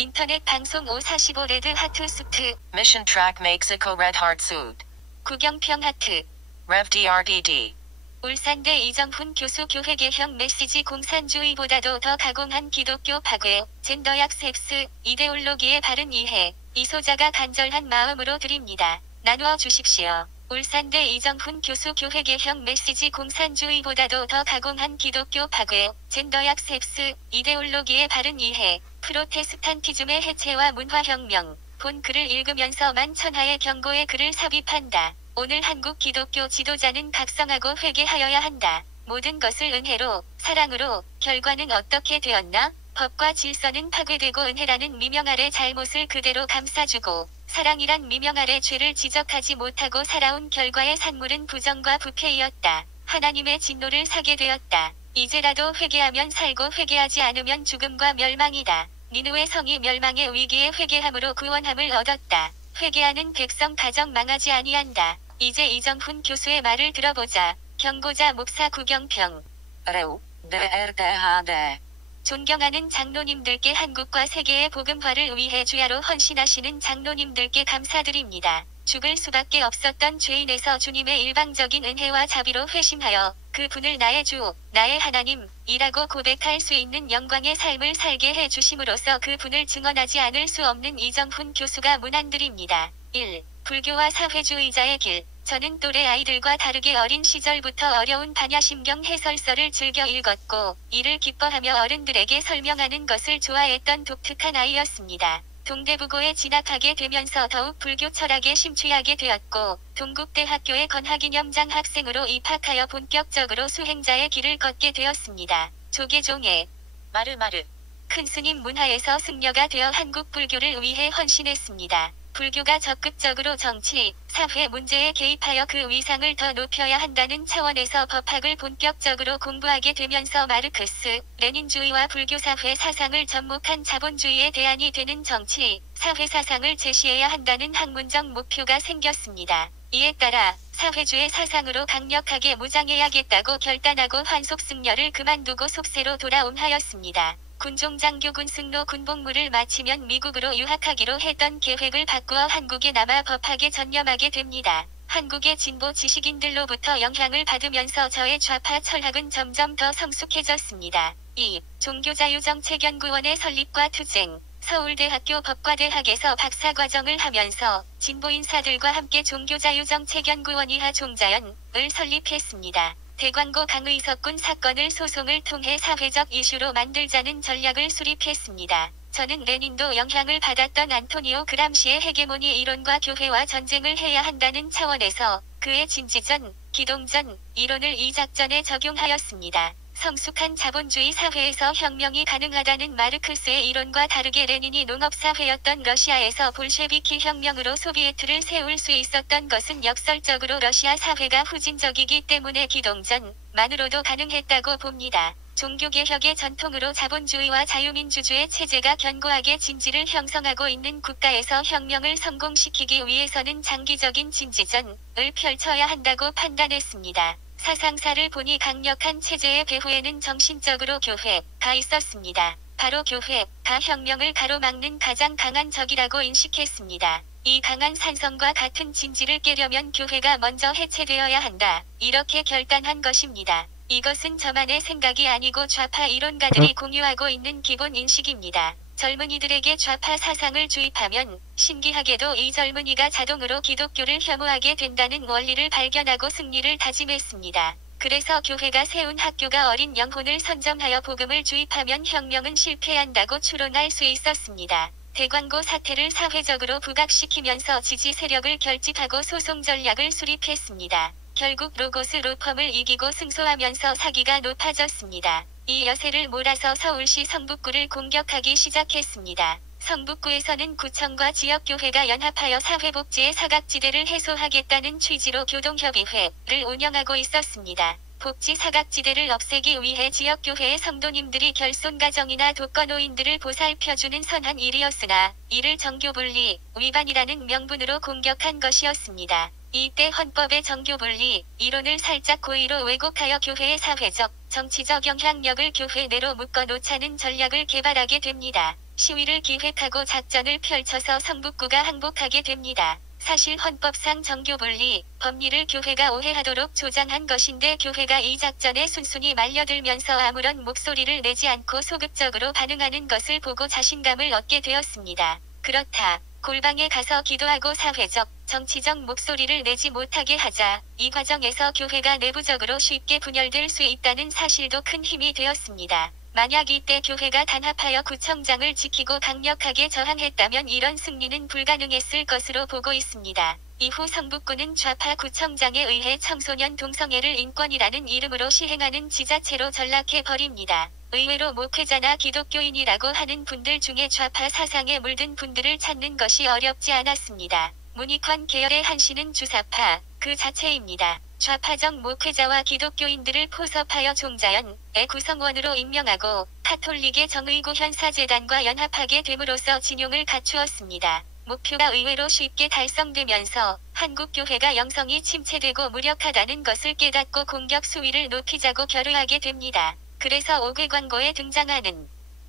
인터넷 방송 545 레드 하트 수트. Mission track Mexico Red Heart Suit. 구경평 하트. Rev DRDD. 울산대 이정훈 교수 교회 개혁 메시지 공산주의보다도 더 가공한 기독교 파괴, 젠더약 섹스, 이데올로기의 바른 이해, 이소자가 간절한 마음으로 드립니다. 나누어 주십시오. 울산대 이정훈 교수 교회 개혁 메시지 공산주의보다도 더 가공한 기독교 파괴, 젠더약 섹스, 이데올로기의 바른 이해, 프로테스탄티즘의 해체와 문화혁명. 본 글을 읽으면서만 천하의 경고의 글을 삽입한다. 오늘 한국 기독교 지도자는 각성하고 회개하여야 한다. 모든 것을 은혜로, 사랑으로, 결과는 어떻게 되었나? 법과 질서는 파괴되고 은혜라는 미명 아래 잘못을 그대로 감싸주고, 사랑이란 미명 아래 죄를 지적하지 못하고 살아온 결과의 산물은 부정과 부패이었다. 하나님의 진노를 사게 되었다. 이제라도 회개하면 살고 회개하지 않으면 죽음과 멸망이다. 니느웨 성이 멸망의 위기에 회개함으로 구원함을 얻었다. 회개하는 백성 가정 망하지 아니한다. 이제 이정훈 교수의 말을 들어보자. 경고자 목사 구경평. Reu. DRDHD. 존경하는 장로님들께 한국과 세계의 복음화를 위해 주야로 헌신하시는 장로님들께 감사드립니다. 죽을 수밖에 없었던 죄인에서 주님의 일방적인 은혜와 자비로 회심하여 그 분을 나의 주, 나의 하나님이라고 고백할 수 있는 영광의 삶을 살게 해 주심으로써 그 분을 증언하지 않을 수 없는 이정훈 교수가 문안드립니다. 1. 불교와 사회주의자의 길. 저는 또래 아이들과 다르게 어린 시절부터 어려운 반야심경 해설서를 즐겨 읽었고, 이를 기뻐하며 어른들에게 설명하는 것을 좋아했던 독특한 아이였습니다. 동대부고에 진학하게 되면서 더욱 불교 철학에 심취하게 되었고, 동국대학교의 건학이념장 학생으로 입학하여 본격적으로 수행자의 길을 걷게 되었습니다. 조계종의 마르마르 큰 스님 문하에서 승려가 되어 한국 불교를 위해 헌신했습니다. 불교가 적극적으로 정치, 사회 문제에 개입하여 그 위상을 더 높여야 한다는 차원에서 법학을 본격적으로 공부하게 되면서 마르크스, 레닌주의와 불교사회 사상을 접목한 자본주의의 대안이 되는 정치, 사회 사상을 제시해야 한다는 학문적 목표가 생겼습니다. 이에 따라 사회주의 사상으로 강력하게 무장해야겠다고 결단하고 환속승려를 그만두고 속세로 돌아옴하였습니다. 군종장교군 승로 군복무를 마치면 미국으로 유학하기로 했던 계획을 바꾸어 한국에 남아 법학에 전념하게 됩니다. 한국의 진보 지식인들로부터 영향을 받으면서 저의 좌파 철학은 점점 더 성숙해졌습니다. 2. 종교자유정책연구원의 설립과 투쟁. 서울대학교 법과대학에서 박사과정을 하면서 진보 인사들과 함께 종교자유정책연구원 이하 종자연을 설립했습니다. 대광고 강의석군 사건을 소송을 통해 사회적 이슈로 만들자는 전략을 수립했습니다. 저는 레닌도 영향을 받았던 안토니오 그람시의 헤게모니 이론과 교회와 전쟁을 해야 한다는 차원에서 그의 진지전, 기동전, 이론을 이 작전에 적용하였습니다. 성숙한 자본주의 사회에서 혁명이 가능하다는 마르크스의 이론과 다르게 레닌이 농업사회였던 러시아에서 볼셰비키 혁명으로 소비에트를 세울 수 있었던 것은 역설적으로 러시아 사회가 후진적이기 때문에 기동전만으로도 가능했다고 봅니다. 종교개혁의 전통으로 자본주의와 자유민주주의 체제가 견고하게 진지를 형성하고 있는 국가에서 혁명을 성공시키기 위해서는 장기적인 진지전을 펼쳐야 한다고 판단했습니다. 사상사를 보니 강력한 체제의 배후에는 정신적으로 교회가 있었습니다. 바로 교회가 혁명을 가로막는 가장 강한 적이라고 인식했습니다. 이 강한 산성과 같은 진지를 깨려면 교회가 먼저 해체되어야 한다. 이렇게 결단한 것입니다. 이것은 저만의 생각이 아니고 좌파 이론가들이 공유하고 있는 기본 인식입니다. 젊은이들에게 좌파 사상을 주입하면 신기하게도 이 젊은이가 자동으로 기독교를 혐오하게 된다는 원리를 발견하고 승리를 다짐했습니다. 그래서 교회가 세운 학교가 어린 영혼을 선점하여 복음을 주입하면 혁명은 실패한다고 추론할 수 있었습니다. 대광고 사태를 사회적으로 부각시키면서 지지 세력을 결집하고 소송 전략을 수립했습니다. 결국 로고스 로펌을 이기고 승소하면서 사기가 높아졌습니다. 이 여세를 몰아서 서울시 성북구를 공격하기 시작했습니다. 성북구에서는 구청과 지역교회가 연합하여 사회복지의 사각지대를 해소하겠다는 취지로 교동협의회를 운영하고 있었습니다. 복지 사각지대를 없애기 위해 지역교회의 성도님들이 결손가정이나 독거노인들을 보살펴주는 선한 일이었으나 이를 정교분리 위반이라는 명분으로 공격한 것이었습니다. 이때 헌법의 정교분리 이론을 살짝 고의로 왜곡하여 교회의 사회적, 정치적 영향력을 교회 내로 묶어 놓자는 전략을 개발하게 됩니다. 시위를 기획하고 작전을 펼쳐서 성북구가 항복하게 됩니다. 사실 헌법상 정교분리, 법리를 교회가 오해하도록 조장한 것인데 교회가 이 작전에 순순히 말려들면서 아무런 목소리를 내지 않고 소극적으로 반응하는 것을 보고 자신감을 얻게 되었습니다. 그렇다. 골방에 가서 기도하고 사회적, 정치적 목소리를 내지 못하게 하자 이 과정에서 교회가 내부적으로 쉽게 분열될 수 있다는 사실도 큰 힘이 되었습니다. 만약 이때 교회가 단합하여 구청장을 지키고 강력하게 저항했다면 이런 승리는 불가능했을 것으로 보고 있습니다. 이후 성북구는 좌파 구청장에 의해 청소년 동성애를 인권이라는 이름으로 시행하는 지자체로 전락해버립니다. 의외로 목회자나 기독교인이라고 하는 분들 중에 좌파 사상에 물든 분들을 찾는 것이 어렵지 않았습니다. 문익환 계열의 한 씨는 주사파 그 자체입니다. 좌파적 목회자와 기독교인들을 포섭하여 종자연의 구성원으로 임명하고 카톨릭의 정의구 현사재단과 연합하게 됨으로써 진용을 갖추었습니다. 목표가 의외로 쉽게 달성되면서 한국교회가 영성이 침체되고 무력하다는 것을 깨닫고 공격 수위를 높이자고 결의하게 됩니다. 그래서 5개 광고에 등장하는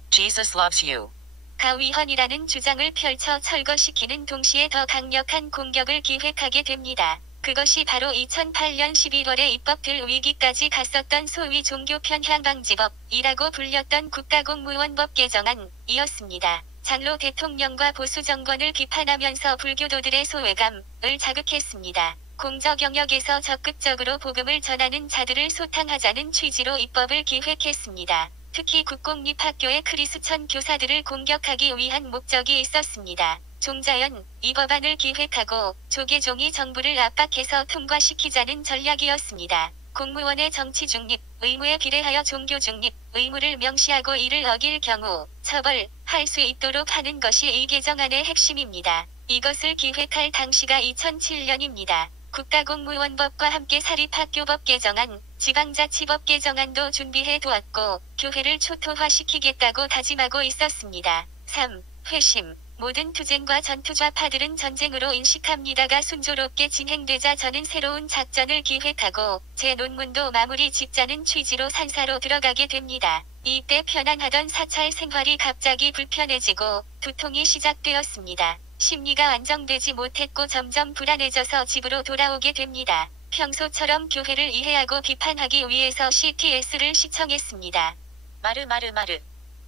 Jesus loves you. 가위헌이라는 주장을 펼쳐 철거시키는 동시에 더 강력한 공격을 기획하게 됩니다. 그것이 바로 2008년 11월에 입법될 위기까지 갔었던 소위 종교 편향 방지법이라고 불렸던 국가공무원법 개정안이었습니다. 장로 대통령과 보수 정권을 비판하면서 불교도들의 소외감을 자극했습니다. 공적 영역에서 적극적으로 복음을 전하는 자들을 소탕하자는 취지로 입법을 기획했습니다. 특히 국공립학교의 크리스천 교사들을 공격하기 위한 목적이 있었습니다. 종자연, 이 법안을 기획하고 조계종이 정부를 압박해서 통과시키자는 전략이었습니다. 공무원의 정치 중립, 의무에 비례하여 종교 중립, 의무를 명시하고 이를 어길 경우 처벌할 수 있도록 하는 것이 이 개정안의 핵심입니다. 이것을 기획할 당시가 2007년입니다. 국가공무원법과 함께 사립학교법 개정안, 지방자치법 개정안도 준비해 두었고 교회를 초토화시키겠다고 다짐하고 있었습니다. 3. 회심. 모든 투쟁과 전투좌파들은 전쟁으로 인식합니다가 순조롭게 진행되자 저는 새로운 작전을 기획하고 제 논문도 마무리 짓자는 취지로 산사로 들어가게 됩니다. 이때 편안하던 사찰 생활이 갑자기 불편해지고 두통이 시작되었습니다. 심리가 안정되지 못했고 점점 불안해져서 집으로 돌아오게 됩니다. 평소처럼 교회를 이해하고 비판하기 위해서 CTS를 시청했습니다. 마르.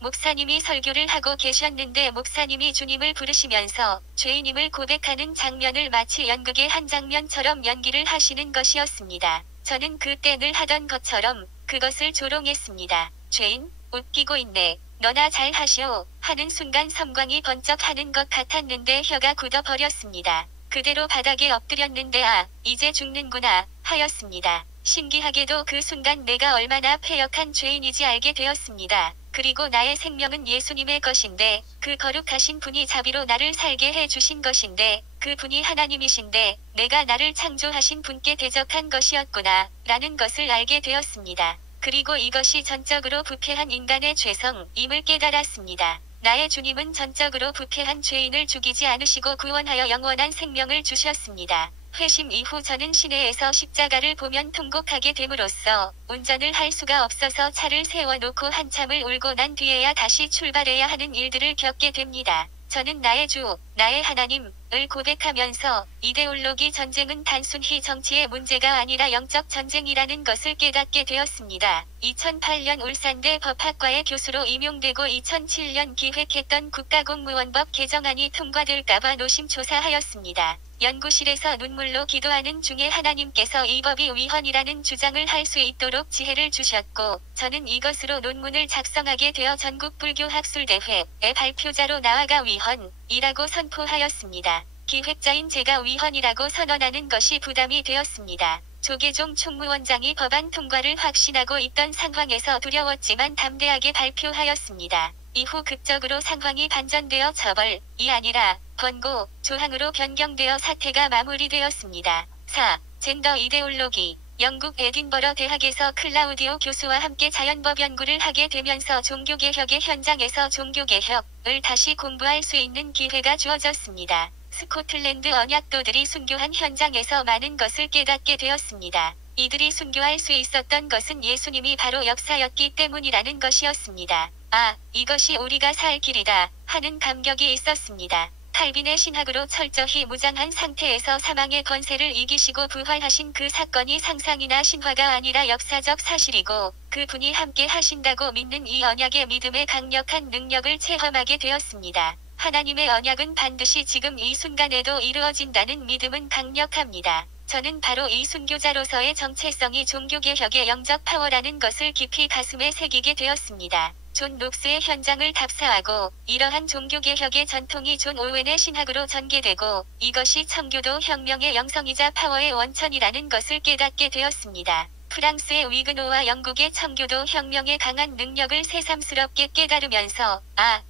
목사님이 설교를 하고 계셨는데 목사님이 주님을 부르시면서 죄인임을 고백하는 장면을 마치 연극의 한 장면처럼 연기를 하시는 것이었습니다. 저는 그때 늘 하던 것처럼 그것을 조롱했습니다. 죄인? 웃기고 있네. 너나 잘 하시오. 하는 순간 섬광이 번쩍하는 것 같았는데 혀가 굳어버렸습니다. 그대로 바닥에 엎드렸는데 아, 이제 죽는구나 하였습니다. 신기하게도 그 순간 내가 얼마나 패역한 죄인이지 알게 되었습니다. 그리고 나의 생명은 예수님의 것인데 그 거룩하신 분이 자비로 나를 살게 해주신 것인데 그 분이 하나님이신데 내가 나를 창조하신 분께 대적한 것이었구나 라는 것을 알게 되었습니다. 그리고 이것이 전적으로 부패한 인간의 죄성임을 깨달았습니다. 나의 주님은 전적으로 부패한 죄인을 죽이지 않으시고 구원하여 영원한 생명을 주셨습니다. 회심 이후 저는 시내에서 십자가를 보면 통곡하게 됨으로써 운전을 할 수가 없어서 차를 세워놓고 한참을 울고 난 뒤에야 다시 출발해야 하는 일들을 겪게 됩니다. 저는 나의 주, 나의 하나님을 고백하면서 이데올로기 전쟁은 단순히 정치의 문제가 아니라 영적 전쟁이라는 것을 깨닫게 되었습니다. 2008년 울산대 법학과의 교수로 임용되고 2007년 기획했던 국가공무원법 개정안이 통과될까봐 노심초사하였습니다. 연구실에서 눈물로 기도하는 중에 하나님께서 이 법이 위헌이라는 주장을 할 수 있도록 지혜를 주셨고 저는 이것으로 논문을 작성하게 되어 전국불교학술대회에 발표자로 나아가 위헌이라고 선포하였습니다. 기획자인 제가 위헌이라고 선언하는 것이 부담이 되었습니다. 조계종 총무원장이 법안 통과를 확신하고 있던 상황에서 두려웠지만 담대하게 발표하였습니다. 이후 극적으로 상황이 반전되어 처벌이 아니라 권고, 조항으로 변경되어 사태가 마무리되었습니다. 4. 젠더 이데올로기. 영국 에딘버러 대학에서 클라우디오 교수와 함께 자연법 연구를 하게 되면서 종교개혁의 현장에서 종교개혁을 다시 공부할 수 있는 기회가 주어졌습니다. 스코틀랜드 언약도들이 순교한 현장에서 많은 것을 깨닫게 되었습니다. 이들이 순교할 수 있었던 것은 예수님이 바로 역사였기 때문이라는 것이었습니다. 아, 이것이 우리가 살 길이다 하는 감격이 있었습니다. 칼빈의 신학으로 철저히 무장한 상태에서 사망의 권세를 이기시고 부활하신 그 사건이 상상이나 신화가 아니라 역사적 사실이고 그분이 함께 하신다고 믿는 이 언약의 믿음의 강력한 능력을 체험하게 되었습니다. 하나님의 언약은 반드시 지금 이 순간에도 이루어진다는 믿음은 강력합니다. 저는 바로 이 순교자로서의 정체성이 종교개혁의 영적 파워라는 것을 깊이 가슴에 새기게 되었습니다. 존 녹스의 현장을 답사하고 이러한 종교개혁의 전통이 존 오웬의 신학으로 전개되고 이것이 청교도 혁명의 영성이자 파워의 원천이라는 것을 깨닫게 되었습니다. 프랑스의 위그노와 영국의 청교도 혁명의 강한 능력을 새삼스럽게 깨달으면서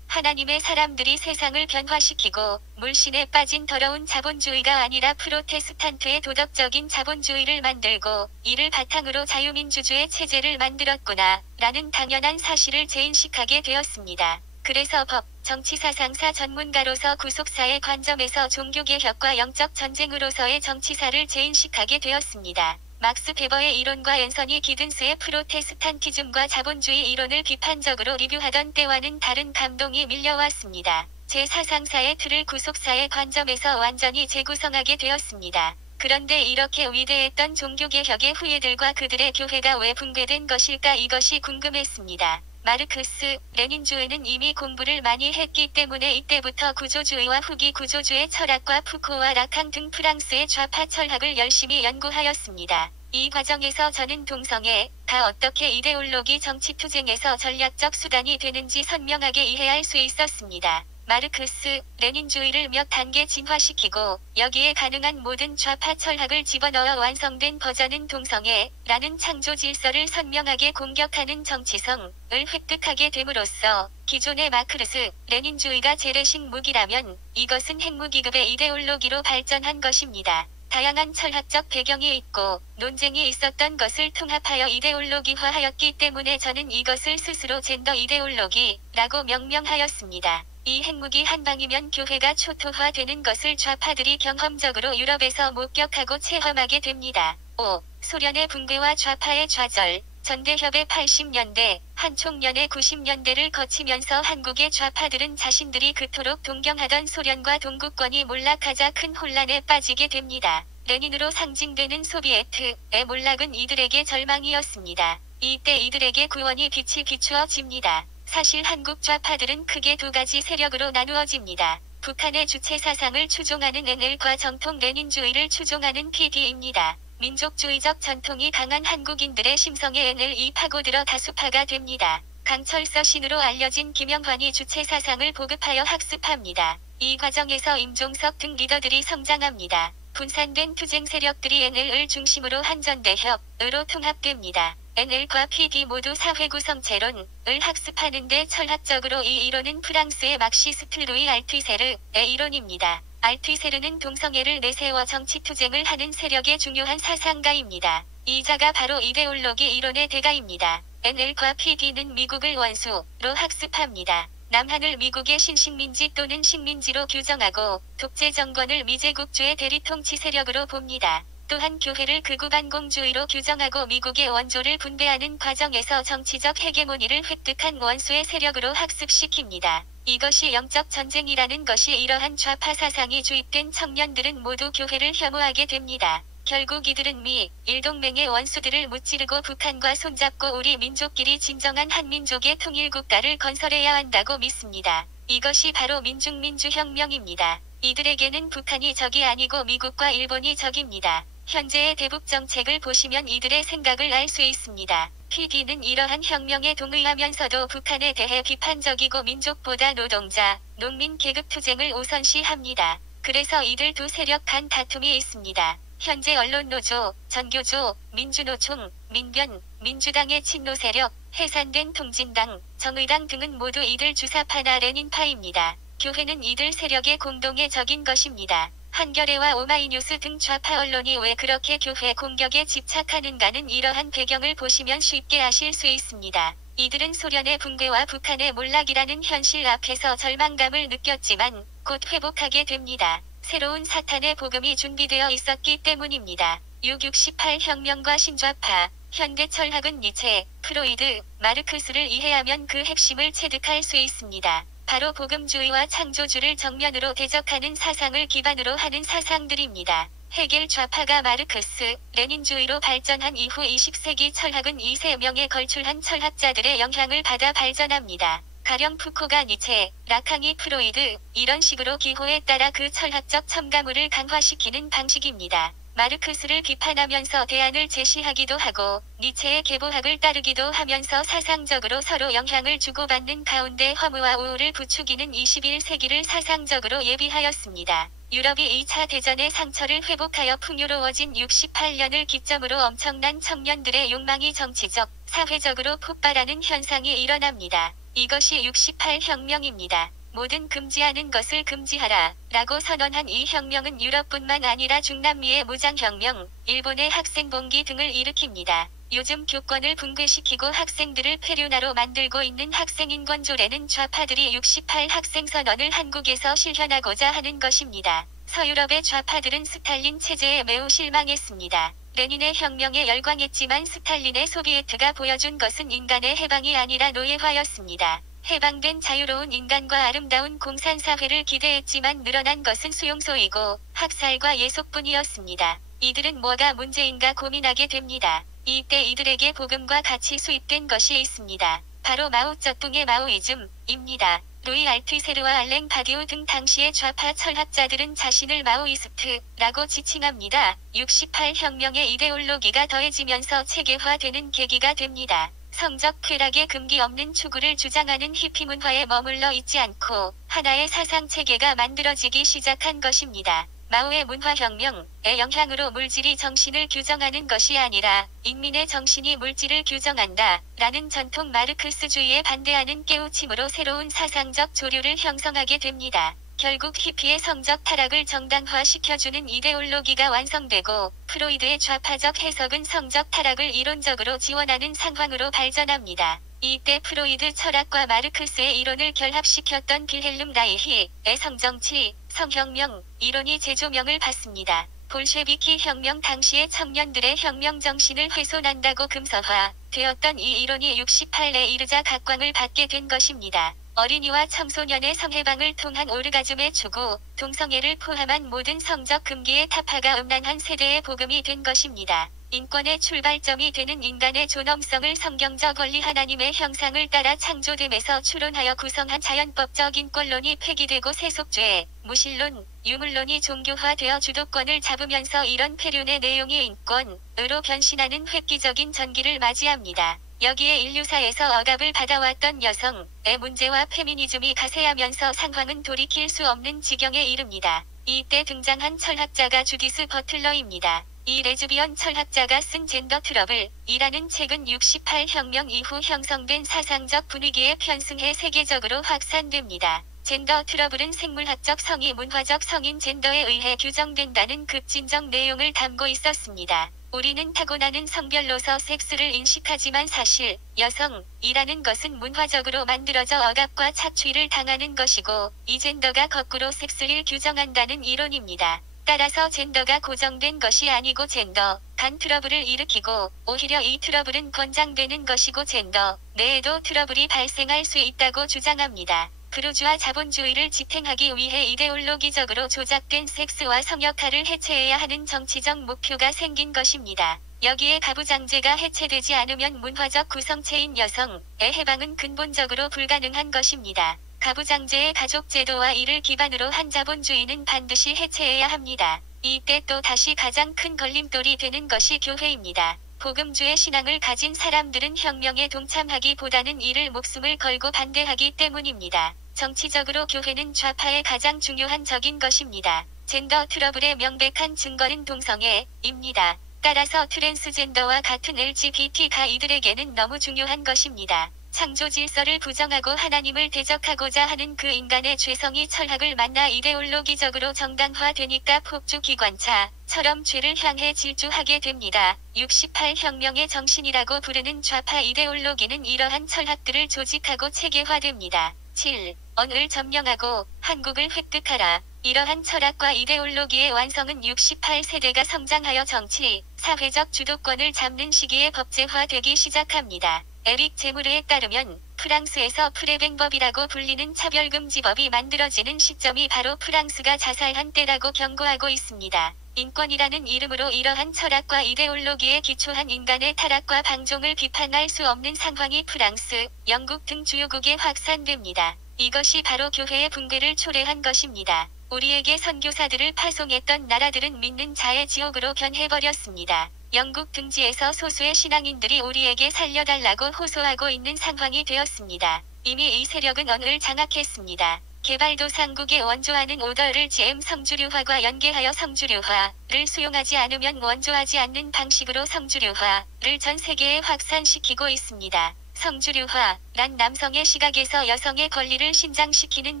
하나님의 사람들이 세상을 변화시키고 물신에 빠진 더러운 자본주의가 아니라 프로테스탄트의 도덕적인 자본주의를 만들고 이를 바탕으로 자유민주주의 체제를 만들었구나 라는 당연한 사실을 재인식하게 되었습니다. 그래서 법, 정치사상사 전문가로서 구속사의 관점에서 종교개혁과 영적 전쟁으로서의 정치사를 재인식하게 되었습니다. 막스 베버의 이론과 앤서니 기든스의 프로테스탄티즘과 자본주의 이론을 비판적으로 리뷰하던 때와는 다른 감동이 밀려왔습니다. 제 사상사의 틀을 구속사의 관점에서 완전히 재구성하게 되었습니다. 그런데 이렇게 위대했던 종교개혁의 후예들과 그들의 교회가 왜 붕괴된 것일까 이것이 궁금했습니다. 마르크스, 레닌주의는 이미 공부를 많이 했기 때문에 이때부터 구조주의와 후기 구조주의 철학과 푸코와 라캉 등 프랑스의 좌파 철학을 열심히 연구하였습니다. 이 과정에서 저는 동성애가 어떻게 이데올로기 정치투쟁에서 전략적 수단이 되는지 선명하게 이해할 수 있었습니다. 마르크스, 레닌주의를 몇 단계 진화시키고 여기에 가능한 모든 좌파 철학을 집어넣어 완성된 버전은 동성애라는 창조 질서를 선명하게 공격하는 정치성을 획득하게 됨으로써 기존의 마크르스, 레닌주의가 재래식 무기라면 이것은 핵무기급의 이데올로기로 발전한 것입니다. 다양한 철학적 배경이 있고 논쟁이 있었던 것을 통합하여 이데올로기화하였기 때문에 저는 이것을 스스로 젠더 이데올로기라고 명명하였습니다. 이 핵무기 한 방이면 교회가 초토화되는 것을 좌파들이 경험적으로 유럽에서 목격하고 체험하게 됩니다. 5. 소련의 붕괴와 좌파의 좌절. 전대협의 80년대, 한총련의 90년대를 거치면서 한국의 좌파들은 자신들이 그토록 동경하던 소련과 동구권이 몰락하자 큰 혼란에 빠지게 됩니다. 레닌으로 상징되는 소비에트의 몰락은 이들에게 절망이었습니다. 이때 이들에게 구원이 빛이 비추어집니다. 사실 한국 좌파들은 크게 두 가지 세력으로 나누어집니다. 북한의 주체 사상을 추종하는 NL과 정통 레닌주의를 추종하는 PD입니다. 민족주의적 전통이 강한 한국인들의 심성에 NL이 파고들어 다수파가 됩니다. 강철서 신으로 알려진 김영환이 주체 사상을 보급하여 학습합니다. 이 과정에서 임종석 등 리더들이 성장합니다. 분산된 투쟁 세력들이 NL을 중심으로 한전대협으로 통합됩니다. NL과 PD 모두 사회구성체론을 학습하는데 철학적으로 이 이론은 프랑스의 막시스트 루이 알투이세르의 이론입니다. 알투이세르는 동성애를 내세워 정치투쟁을 하는 세력의 중요한 사상가입니다. 이 자가 바로 이데올로기 이론의 대가입니다. NL과 PD는 미국을 원수로 학습합니다. 남한을 미국의 신식민지 또는 식민지로 규정하고 독재 정권을 미제국주의 대리통치 세력으로 봅니다. 또한 교회를 극우반공주의로 규정하고 미국의 원조를 분배하는 과정에서 정치적 헤게모니를 획득한 원수의 세력으로 학습시킵니다. 이것이 영적 전쟁이라는 것이 이러한 좌파 사상이 주입된 청년들은 모두 교회를 혐오하게 됩니다. 결국 이들은 일동맹의 원수들을 무찌르고 북한과 손잡고 우리 민족끼리 진정한 한민족의 통일국가를 건설해야 한다고 믿습니다. 이것이 바로 민중민주혁명입니다. 이들에게는 북한이 적이 아니고 미국과 일본이 적입니다. 현재의 대북 정책을 보시면 이들의 생각을 알 수 있습니다. PD는 이러한 혁명에 동의하면서도 북한에 대해 비판적이고 민족보다 노동자, 농민 계급 투쟁을 우선시합니다. 그래서 이들 두 세력 간 다툼이 있습니다. 현재 언론노조, 전교조, 민주노총, 민변, 민주당의 친노 세력, 해산된 통진당, 정의당 등은 모두 이들 주사파나 레닌파입니다. 교회는 이들 세력의 공동의 적인 것입니다. 한겨레와 오마이뉴스 등 좌파 언론이 왜 그렇게 교회 공격에 집착하는가는 이러한 배경을 보시면 쉽게 아실 수 있습니다. 이들은 소련의 붕괴와 북한의 몰락이라는 현실 앞에서 절망감을 느꼈지만 곧 회복하게 됩니다. 새로운 사탄의 복음이 준비되어 있었기 때문입니다. 6.68 혁명과 신좌파, 현대 철학은 니체, 프로이드, 마르크스를 이해하면 그 핵심을 체득할 수 있습니다. 바로 복음주의와 창조주를 정면으로 대적하는 사상을 기반으로 하는 사상들입니다. 헤겔 좌파가 마르크스, 레닌주의로 발전한 이후 20세기 철학은 이 세 명에 걸출한 철학자들의 영향을 받아 발전합니다. 가령 푸코가 니체, 라캉이 프로이드, 이런 식으로 기호에 따라 그 철학적 첨가물을 강화시키는 방식입니다. 마르크스를 비판하면서 대안을 제시하기도 하고 니체의 계보학을 따르기도 하면서 사상적으로 서로 영향을 주고받는 가운데 허무와 우울을 부추기는 21세기를 사상적으로 예비하였습니다. 유럽이 2차 대전의 상처를 회복하여 풍요로워진 68년을 기점으로 엄청난 청년들의 욕망이 정치적, 사회적으로 폭발하는 현상이 일어납니다. 이것이 68혁명입니다. 모든 금지하는 것을 금지하라 라고 선언한 이 혁명은 유럽뿐만 아니라 중남미의 무장혁명, 일본의 학생봉기 등을 일으킵니다. 요즘 교권을 붕괴시키고 학생들을 폐륜화로 만들고 있는 학생인권조례는 좌파들이 68 학생선언을 한국에서 실현하고자 하는 것입니다. 서유럽의 좌파들은 스탈린 체제에 매우 실망했습니다. 레닌의 혁명에 열광했지만 스탈린의 소비에트가 보여준 것은 인간의 해방이 아니라 노예화였습니다. 해방된 자유로운 인간과 아름다운 공산사회를 기대했지만 늘어난 것은 수용소이고 학살과 예속뿐이었습니다. 이들은 뭐가 문제인가 고민하게 됩니다. 이때 이들에게 복음과 같이 수입된 것이 있습니다. 바로 마오쩌둥의 마오이즘입니다. 루이 알투이세르와 알랭 바디우 등 당시의 좌파 철학자들은 자신을 마오이스트라고 지칭합니다. 68혁명의 이데올로기가 더해지면서 체계화되는 계기가 됩니다. 성적 쾌락의 금기 없는 추구를 주장하는 히피 문화에 머물러 있지 않고 하나의 사상 체계가 만들어지기 시작한 것입니다. 마오의 문화혁명의 영향으로 물질이 정신을 규정하는 것이 아니라 인민의 정신이 물질을 규정한다 라는 전통 마르크스주의에 반대하는 깨우침으로 새로운 사상적 조류를 형성하게 됩니다. 결국 히피의 성적 타락을 정당화시켜주는 이데올로기가 완성되고 프로이드의 좌파적 해석은 성적 타락을 이론적으로 지원하는 상황으로 발전합니다. 이때 프로이드 철학과 마르크스의 이론을 결합시켰던 빌헬름 라이히의 성정치, 성혁명 이론이 재조명을 받습니다. 볼셰비키 혁명 당시의 청년들의 혁명 정신을 훼손한다고 금서화되었던 이 이론이 68에 이르자 각광을 받게 된 것입니다. 어린이와 청소년의 성해방을 통한 오르가즘의 추구, 동성애를 포함한 모든 성적 금기의 타파가 음란한 세대의 복음이 된 것입니다. 인권의 출발점이 되는 인간의 존엄성을 성경적 원리 하나님의 형상을 따라 창조됨에서 추론하여 구성한 자연법적 인권론이 폐기되고 세속죄, 무신론, 유물론이 종교화되어 주도권을 잡으면서 이런 폐륜의 내용이 인권으로 변신하는 획기적인 전기를 맞이합니다. 여기에 인류사에서 억압을 받아왔던 여성의 문제와 페미니즘이 가세하면서 상황은 돌이킬 수 없는 지경에 이릅니다. 이때 등장한 철학자가 주디스 버틀러입니다. 이 레즈비언 철학자가 쓴 젠더 트러블이라는 책은 68혁명 이후 형성된 사상적 분위기에 편승해 세계적으로 확산됩니다. 젠더 트러블은 생물학적 성이 문화적 성인 젠더에 의해 규정된다는 급진적 내용을 담고 있었습니다. 우리는 타고나는 성별로서 섹스를 인식하지만 사실 여성이라는 것은 문화적으로 만들어져 억압과 착취를 당하는 것이고 이 젠더가 거꾸로 섹스를 규정한다는 이론입니다. 따라서 젠더가 고정된 것이 아니고 젠더 간 트러블을 일으키고 오히려 이 트러블은 권장되는 것이고 젠더 내에도 트러블이 발생할 수 있다고 주장합니다. 부르주아 자본주의를 지탱하기 위해 이데올로기적으로 조작된 섹스와 성역할을 해체해야 하는 정치적 목표가 생긴 것입니다. 여기에 가부장제가 해체되지 않으면 문화적 구성체인 여성의 해방은 근본적으로 불가능한 것입니다. 가부장제의 가족제도와 이를 기반으로 한 자본주의는 반드시 해체해야 합니다. 이때 또 다시 가장 큰 걸림돌이 되는 것이 교회입니다. 복음주의 신앙을 가진 사람들은 혁명에 동참하기보다는 이를 목숨을 걸고 반대하기 때문입니다. 정치적으로 교회는 좌파의 가장 중요한 적인 것입니다. 젠더 트러블의 명백한 증거는 동성애입니다. 따라서 트랜스젠더와 같은 LGBT가 이들에게는 너무 중요한 것입니다. 창조 질서를 부정하고 하나님을 대적하고자 하는 그 인간의 죄성이 철학을 만나 이데올로기적으로 정당화되니까 폭주기관차처럼 죄를 향해 질주하게 됩니다. 68혁명의 정신이라고 부르는 좌파 이데올로기는 이러한 철학들을 조직하고 체계화됩니다. 7. 언을 점령하고 한국을 획득하라. 이러한 철학과 이데올로기의 완성은 68세대가 성장하여 정치, 사회적 주도권을 잡는 시기에 법제화되기 시작합니다. 에릭 제무르에 따르면 프랑스에서 프레뱅법이라고 불리는 차별금지법이 만들어지는 시점이 바로 프랑스가 자살한 때라고 경고하고 있습니다. 인권이라는 이름으로 이러한 철학과 이데올로기에 기초한 인간의 타락과 방종을 비판할 수 없는 상황이 프랑스, 영국 등 주요국에 확산됩니다. 이것이 바로 교회의 붕괴를 초래한 것입니다. 우리에게 선교사들을 파송했던 나라들은 믿는 자의 지옥으로 변해버렸습니다. 영국 등지에서 소수의 신앙인들이 우리에게 살려달라고 호소하고 있는 상황이 되었습니다. 이미 이 세력은 언을 장악했습니다. 개발도상국의 원조하는 오더를 GM 성주류화과 연계하여 성주류화를 수용하지 않으면 원조하지 않는 방식으로 성주류화를 전 세계에 확산시키고 있습니다. 성주류화란 남성의 시각에서 여성의 권리를 신장시키는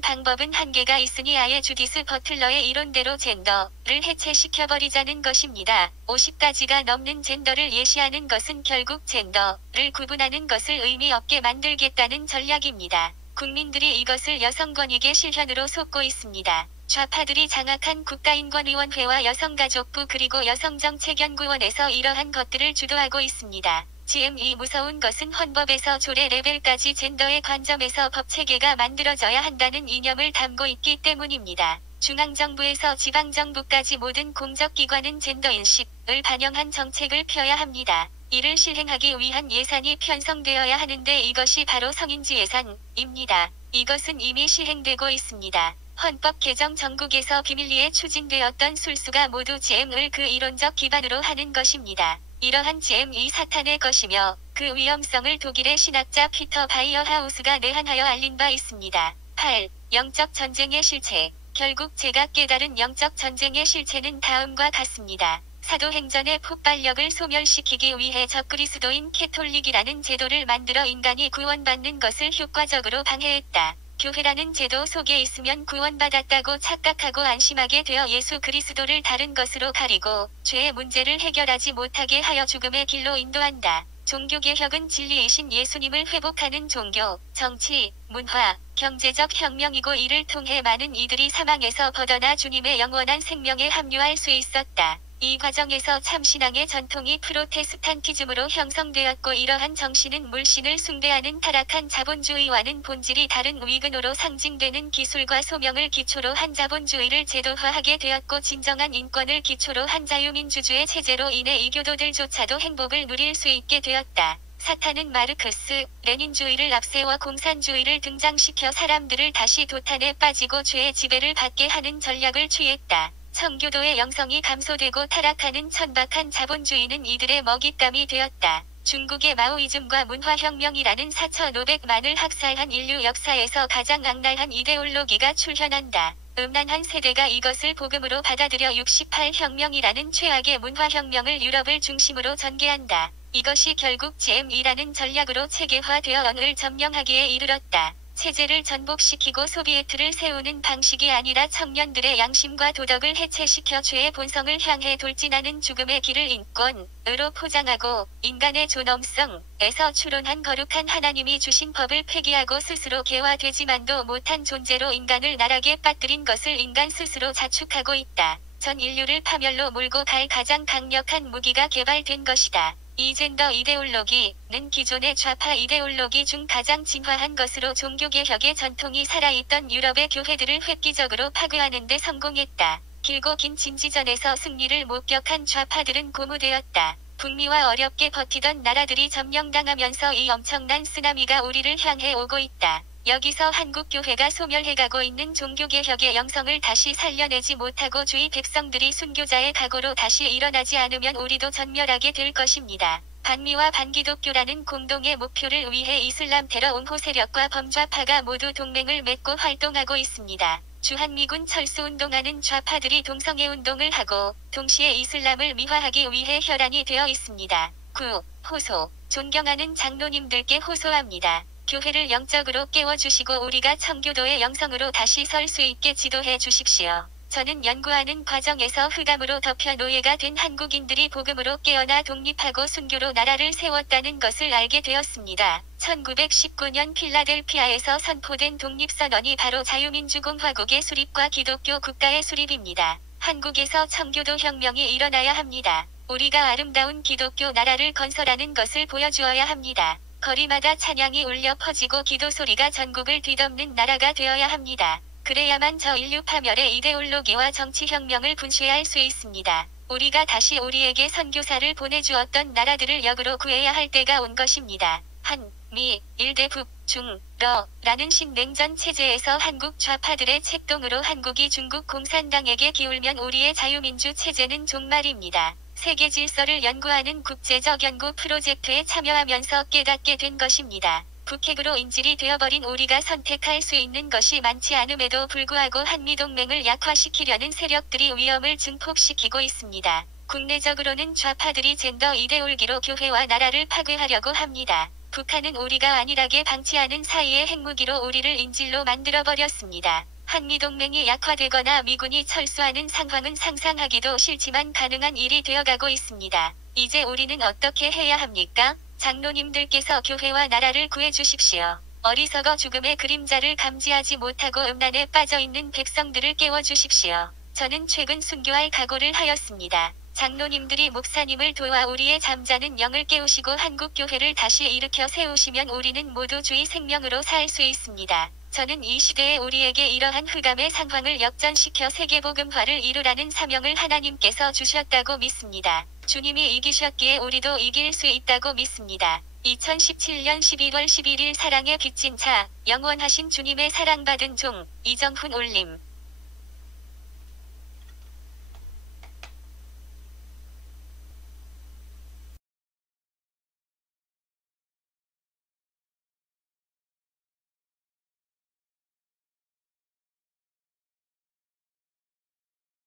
방법은 한계가 있으니 아예 주디스 버틀러의 이론대로 젠더를 해체시켜버리자는 것입니다. 50가지가 넘는 젠더를 예시하는 것은 결국 젠더를 구분하는 것을 의미 없게 만들겠다는 전략입니다. 국민들이 이것을 여성권익의 실현으로 속고 있습니다. 좌파들이 장악한 국가인권위원회와 여성가족부 그리고 여성정책연구원에서 이러한 것들을 주도하고 있습니다. GM이 무서운 것은 헌법에서 조례 레벨까지 젠더의 관점에서 법체계가 만들어져야 한다는 이념을 담고 있기 때문입니다. 중앙정부에서 지방정부까지 모든 공적기관은 젠더인식을 반영한 정책을 펴야 합니다. 이를 실행하기 위한 예산이 편성되어야 하는데 이것이 바로 성인지 예산입니다. 이것은 이미 시행되고 있습니다. 헌법 개정 전국에서 비밀리에 추진되었던 술수가 모두 GM을 그 이론적 기반으로 하는 것입니다. 이러한 GM이 사탄의 것이며 그 위험성을 독일의 신학자 피터 바이어하우스가 내한하여 알린 바 있습니다. 8. 영적 전쟁의 실체. 결국 제가 깨달은 영적 전쟁의 실체는 다음과 같습니다. 사도행전의 폭발력을 소멸시키기 위해 적그리스도인 캐톨릭이라는 제도를 만들어 인간이 구원받는 것을 효과적으로 방해했다. 교회라는 제도 속에 있으면 구원받았다고 착각하고 안심하게 되어 예수 그리스도를 다른 것으로 가리고 죄의 문제를 해결하지 못하게 하여 죽음의 길로 인도한다. 종교개혁은 진리이신 예수님을 회복하는 종교, 정치, 문화, 경제적 혁명이고 이를 통해 많은 이들이 사망에서 벗어나 주님의 영원한 생명에 합류할 수 있었다. 이 과정에서 참신앙의 전통이 프로테스탄티즘으로 형성되었고 이러한 정신은 물신을 숭배하는 타락한 자본주의와는 본질이 다른 위근으로 상징되는 기술과 소명을 기초로 한 자본주의를 제도화하게 되었고 진정한 인권을 기초로 한 자유민주주의 체제로 인해 이교도들조차도 행복을 누릴 수 있게 되었다. 사탄은 마르크스, 레닌주의를 앞세워 공산주의를 등장시켜 사람들을 다시 도탄에 빠지고 죄의 지배를 받게 하는 전략을 취했다. 청교도의 영성이 감소되고 타락하는 천박한 자본주의는 이들의 먹잇감이 되었다. 중국의 마오이즘과 문화혁명이라는 4,500만을 학살한 인류 역사에서 가장 악랄한 이데올로기가 출현한다. 음란한 세대가 이것을 복음으로 받아들여 68혁명이라는 최악의 문화혁명을 유럽을 중심으로 전개한다. 이것이 결국 GM이라는 전략으로 체계화되어 언을 점령하기에 이르렀다. 체제를 전복시키고 소비에트를 세우는 방식이 아니라 청년들의 양심과 도덕을 해체시켜 죄의 본성을 향해 돌진하는 죽음의 길을 인권으로 포장하고 인간의 존엄성에서 추론한 거룩한 하나님이 주신 법을 폐기하고 스스로 개화되지만도 못한 존재로 인간을 나락에 빠뜨린 것을 인간 스스로 자축하고 있다. 전 인류를 파멸로 몰고 갈 가장 강력한 무기가 개발된 것이다. 이 젠더 이데올로기는 기존의 좌파 이데올로기 중 가장 진화한 것으로 종교개혁의 전통이 살아있던 유럽의 교회들을 획기적으로 파괴하는 데 성공했다. 길고 긴 진지전에서 승리를 목격한 좌파들은 고무되었다. 북미와 어렵게 버티던 나라들이 점령당하면서 이 엄청난 쓰나미가 우리를 향해 오고 있다. 여기서 한국 교회가 소멸해가고 있는 종교개혁의 영성을 다시 살려내지 못하고 주위 백성들이 순교자의 각오로 다시 일어나지 않으면 우리도 전멸하게 될 것입니다. 반미와 반기독교라는 공동의 목표를 위해 이슬람 테러 옹호 세력과 범좌파가 모두 동맹을 맺고 활동하고 있습니다. 주한미군 철수운동하는 좌파들이 동성애운동을 하고 동시에 이슬람을 미화하기 위해 혈안이 되어 있습니다. 9. 호소. 존경하는 장로님들께 호소합니다. 교회를 영적으로 깨워주시고 우리가 청교도의 영성으로 다시 설 수 있게 지도해 주십시오. 저는 연구하는 과정에서 흑암으로 덮여 노예가 된 한국인들이 복음으로 깨어나 독립하고 순교로 나라를 세웠다는 것을 알게 되었습니다. 1919년 필라델피아에서 선포된 독립선언이 바로 자유민주공화국의 수립과 기독교 국가의 수립입니다. 한국에서 청교도 혁명이 일어나야 합니다. 우리가 아름다운 기독교 나라를 건설하는 것을 보여주어야 합니다. 거리마다 찬양이 울려 퍼지고 기도 소리가 전국을 뒤덮는 나라가 되어야 합니다. 그래야만 저 인류 파멸의 이데올로기와 정치혁명을 분쇄할 수 있습니다. 우리가 다시 우리에게 선교사를 보내주었던 나라들을 역으로 구해야 할 때가 온 것입니다. 한, 미, 일 대 북, 중, 러, 라는 신냉전 체제에서 한국 좌파들의 책동으로 한국이 중국 공산당에게 기울면 우리의 자유민주 체제는 종말입니다. 세계 질서를 연구하는 국제적 연구 프로젝트에 참여하면서 깨닫게 된 것입니다. 북핵으로 인질이 되어버린 우리가 선택할 수 있는 것이 많지 않음에도 불구하고 한미동맹을 약화시키려는 세력들이 위험을 증폭시키고 있습니다. 국내적으로는 좌파들이 젠더 이데올기로 교회와 나라를 파괴하려고 합니다. 북한은 우리가 안일하게 방치하는 사이에 핵무기로 우리를 인질로 만들어버렸습니다. 한미동맹이 약화되거나 미군이 철수하는 상황은 상상하기도 싫지만 가능한 일이 되어가고 있습니다. 이제 우리는 어떻게 해야 합니까? 장로님들께서 교회와 나라를 구해주십시오. 어리석어 죽음의 그림자를 감지하지 못하고 음란에 빠져있는 백성들을 깨워주십시오. 저는 최근 순교할 각오를 하였습니다. 장로님들이 목사님을 도와 우리의 잠자는 영을 깨우시고 한국교회를 다시 일으켜 세우시면 우리는 모두 주의 생명으로 살 수 있습니다. 저는 이 시대에 우리에게 이러한 흑암의 상황을 역전시켜 세계복음화를 이루라는 사명을 하나님께서 주셨다고 믿습니다. 주님이 이기셨기에 우리도 이길 수 있다고 믿습니다. 2017년 12월 11일 사랑에 빚진 자, 영원하신 주님의 사랑받은 종, 이정훈 올림.